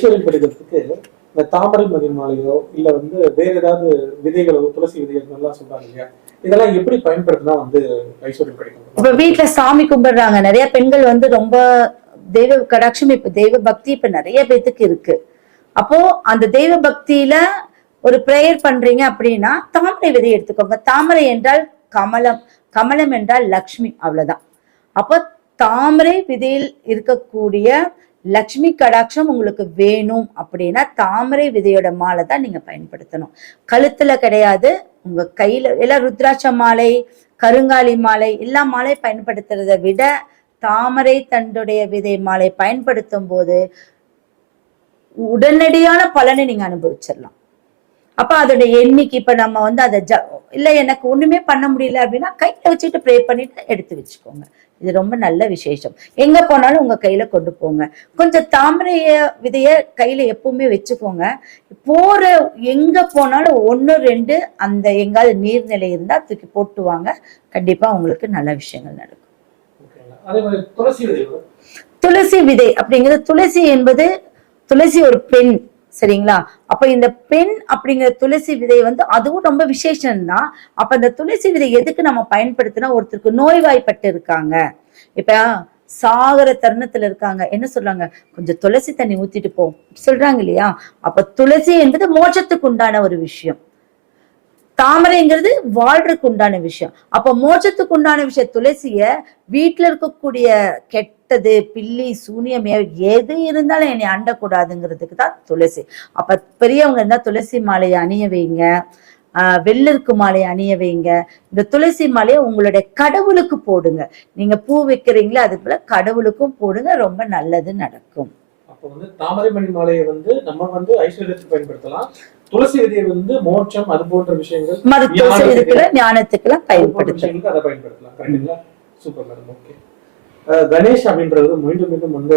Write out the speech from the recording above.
ஐஸ்வர்யம் பெறுகிறதுக்கு இந்த தாமரை மதில் மாலையோ இல்ல வந்து வேற ஏதாவது விதைகளோ துளசி விதைகள் எல்லாம் சொல்றாங்க இல்லையா? இதெல்லாம் எப்படி பயன்படுத்தினா வந்து ஐஸ்வர்யம் கிடைக்கும்? இப்ப வீட்டுல சாமி கும்பிடுறாங்க. நிறைய பெண்கள் வந்து ரொம்ப தெய்வ கடாட்சம் இப்ப தெய்வ பக்தி இப்ப நிறைய பேத்துக்கு இருக்கு. அப்போ அந்த தெய்வ பக்தியில ஒரு பிரேயர் பண்றீங்க அப்படின்னா தாமரை விதை எடுத்துக்கோங்க. தாமரை என்றால் கமலம். கமலம் என்றால் லக்ஷ்மி. அவ்வளவுதான். அப்போ தாமரை விதையில் இருக்கக்கூடிய லக்ஷ்மி கடாட்சம் உங்களுக்கு வேணும் அப்படின்னா தாமரை விதையோட மாலை தான் நீங்க பயன்படுத்தணும். கழுத்துல கிடையாது. உங்க கையில எல்லாம் ருத்ராட்ச மாலை கருங்காலி மாலை எல்லா மாலை பயன்படுத்துறதை விட தாமரை தண்டுடைய விதை மாலை பயன்படுத்தும் போது உடனடியான பலனை நீங்க அனுபவிச்சிடலாம் அப்ப அதோட எண்ணிக்கை இப்ப நம்ம வந்து அதை ஜ இல்ல எனக்கு ஒண்ணுமே பண்ண முடியல அப்படின்னா கையில வச்சுட்டு ப்ரே பண்ணிட்டு எடுத்து வச்சுக்கோங்க. இது ரொம்ப நல்ல விசேஷம். எங்க போனாலும் உங்க கையில கொண்டு போங்க. கொஞ்சம் தாமரைய விதைய கையில எப்பவுமே வச்சுக்கோங்க. போற எங்க போனாலும் ஒண்ணு ரெண்டு அந்த எங்காவது நீர்நிலை இருந்தா தூக்கி போட்டு வாங்க. கண்டிப்பா உங்களுக்கு நல்ல விஷயங்கள் நடக்கும். துளசி விதை அப்படிங்கிறது துளசி என்பது துளசி ஒரு பெண். சரிங்களா? அப்ப இந்த பெண் அப்படிங்கிற துளசி விதை வந்து அதுவும் ரொம்ப விசேஷம் தான் அப்ப இந்த துளசி விதை எதுக்கு நம்ம பயன்படுத்தினா ஒருத்தருக்கு நோய்வாய்ப்பட்டு இருக்காங்க. இப்ப சாகர தருணத்துல இருக்காங்க. என்ன சொல்றாங்க? கொஞ்சம் துளசி தண்ணி ஊத்திட்டு போ. சொல்றாங்க இல்லையா? அப்ப துளசி என்பது மோட்சத்துக்கு உண்டான ஒரு விஷயம். தாமரைங்கிறது வாழ்றதுக்கு உண்டான விஷயம். அப்ப மோட்சத்துக்கு உண்டான விஷயம். துளசிய வீட்டுல இருக்கக்கூடிய கெட்டது பில்லி சூனியம் எது இருந்தாலும் என்னை அண்டக்கூடாதுங்கிறதுக்கு தான் துளசி. அப்ப பெரியவங்க இருந்தா துளசி மாலையை அணிய வைங்க. ஆஹ் வெள்ளருக்கு மாலையை அணிய வைங்க. இந்த துளசி மாலையை உங்களுடைய கடவுளுக்கு போடுங்க. நீங்க பூ வைக்கிறீங்களா அதுக்கு போல கடவுளுக்கும் போடுங்க. ரொம்ப நல்லது நடக்கும். அப்போ வந்து தாமரை மணி மாலையை வந்து நம்ம வந்து ஐஸ்வர்யத்துக்கு பயன்படுத்தலாம். துளசி விதையை வந்து மோட்சம் அது போன்ற விஷயங்கள் மருத்துவ ஞானத்துக்கு- அது போன்ற பயன்படுத்தலாம் அதை பயன்படுத்தலாம். கரெக்டுங்களா சூப்பர் மேடம். ஓகே. கணேஷ் அப்படின்றது மீண்டும் மீண்டும் வந்து